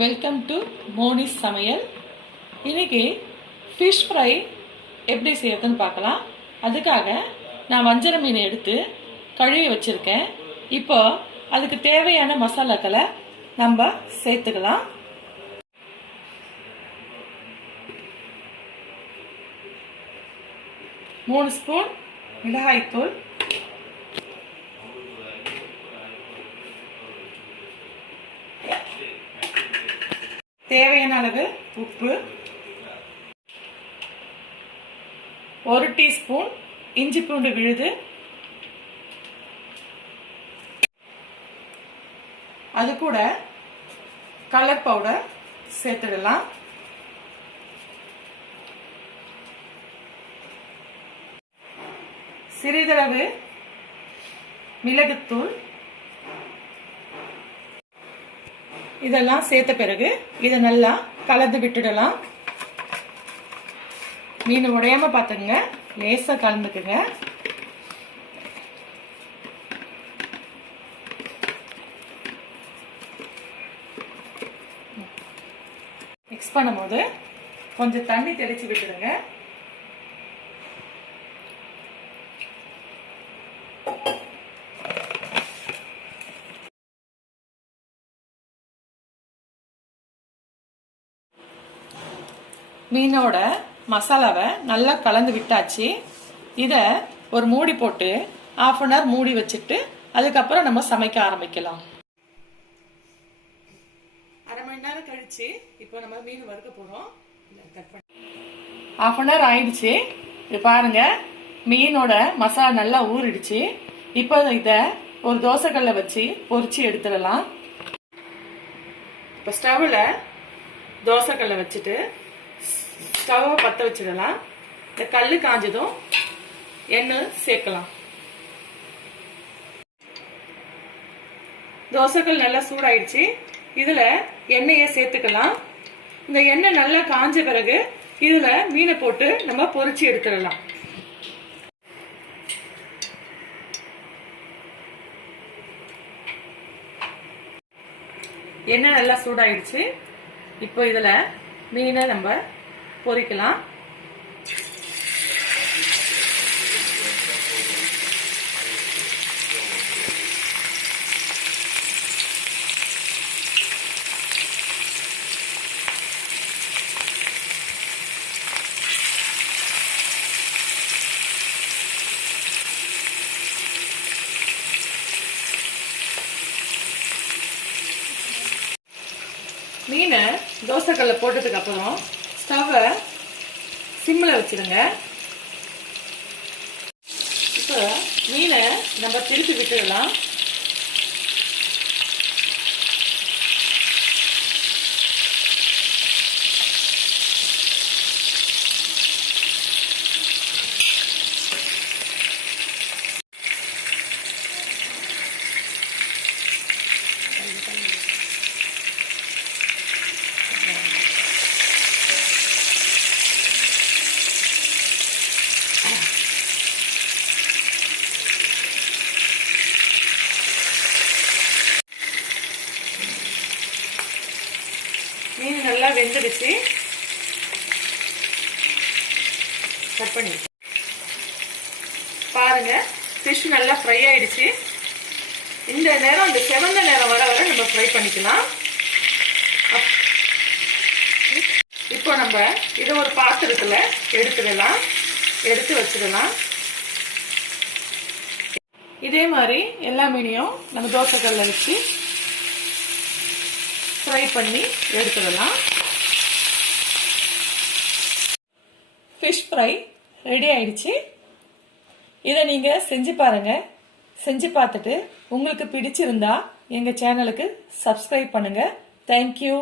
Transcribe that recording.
Welcome to Monis சமையல். இன்னைக்கு fish fry எப்படி செய்யறதுன்னு பார்க்கலாம். அதுக்காக நான் வஞ்சர மீன் எடுத்து கழுவி வச்சிருக்கேன். இப்போ அதுக்கு தேவையான மசாலாக்களை நம்ம சேர்த்துக்கலாம். மூணு ஸ்பூன் மிளகாய்த்தூள், தேவையான அளவு உப்பு, 1 டீஸ்பூன் இஞ்சி பூண்டு விழுது, அது கூட கலர் பவுடர் சேர்த்துடலாம். சிறிதளவு மிளகுத்தூள். இதெல்லாம் சேர்த்த பிறகு இதை நல்லா கலந்து விட்டுடலாம். மீன் உடையாம பார்த்துங்க, லேசா கலந்துக்குங்க. மிக்ஸ் பண்ணும்போது கொஞ்சம் தண்ணி தெளிச்சு விட்டுடுங்க. மீனோட மசாலாவை நல்லா கலந்து விட்டாச்சு. இதை ஒரு மூடி போட்டு 1/2 hour மூடி வச்சுட்டு அதுக்கப்புறம் நம்ம சமைக்க ஆரம்பிக்கலாம். அரை மணி நேரம் கழிச்சு இப்போ நம்ம மீன் வறுக்க போறோம். கட் பண்ணி 1/2 hour ஆயிடுச்சு. இது பாருங்க, மீனோட மசாலா நல்லா ஊறிடுச்சு. இப்போ இதை ஒரு தோசைக்கல்ல வச்சு பொரிச்சு எடுத்துடலாம். இப்போ ஸ்டவ்ல தோசைக்கல்ல வச்சுட்டு ஸ்டவ்வை பற்ற வச்சிடலாம். இந்த கல் காஞ்சதும் எண்ணெய் சேர்க்கலாம். தோசைக்கல் நல்லா சூடாயிடுச்சு. இதுல எண்ணெயை சேர்த்துக்கலாம். இந்த எண்ணெய் நல்லா காஞ்ச பிறகு இதுல மீனை போட்டு நம்ம பொரிச்சு எடுத்துடலாம். எண்ணெய் நல்லா சூடாயிடுச்சு. இப்போ இதுல மீனை நம்ம பொரிக்கலாம். மீனை தோசைக்கல்ல போட்டதுக்கு அப்புறம் ஸ்டவ்வை சிம்ல வச்சிருங்க. இப்போ மீனை நம்ம திருப்பி விட்டுடலாம். மீன் நல்லா வெந்துடுச்சு. கட் பண்ணி பாருங்க, ஃபிஷ் நல்லா ஃப்ரை ஆயிடுச்சு. இந்த நேரம் இந்த செவந்த நேரம் வர நம்ம ஃப்ரை பண்ணிக்கலாம். இப்போ நம்ம இதை ஒரு பாத்திரத்துல எடுத்து வச்சிடலாம். இதே மாதிரி எல்லா மீனையும் நம்ம தோசைக்கல்ல வச்சு ஃப்ரை பண்ணி எடுத்துடலாம். ஃபிஷ் ஃப்ரை ரெடி ஆயிடுச்சு. இதை நீங்க செஞ்சு பாருங்க. செஞ்சு பார்த்துட்டு உங்களுக்கு பிடிச்சிருந்தா எங்க சேனலுக்கு சப்ஸ்கிரைப் பண்ணுங்க. தேங்க்யூ.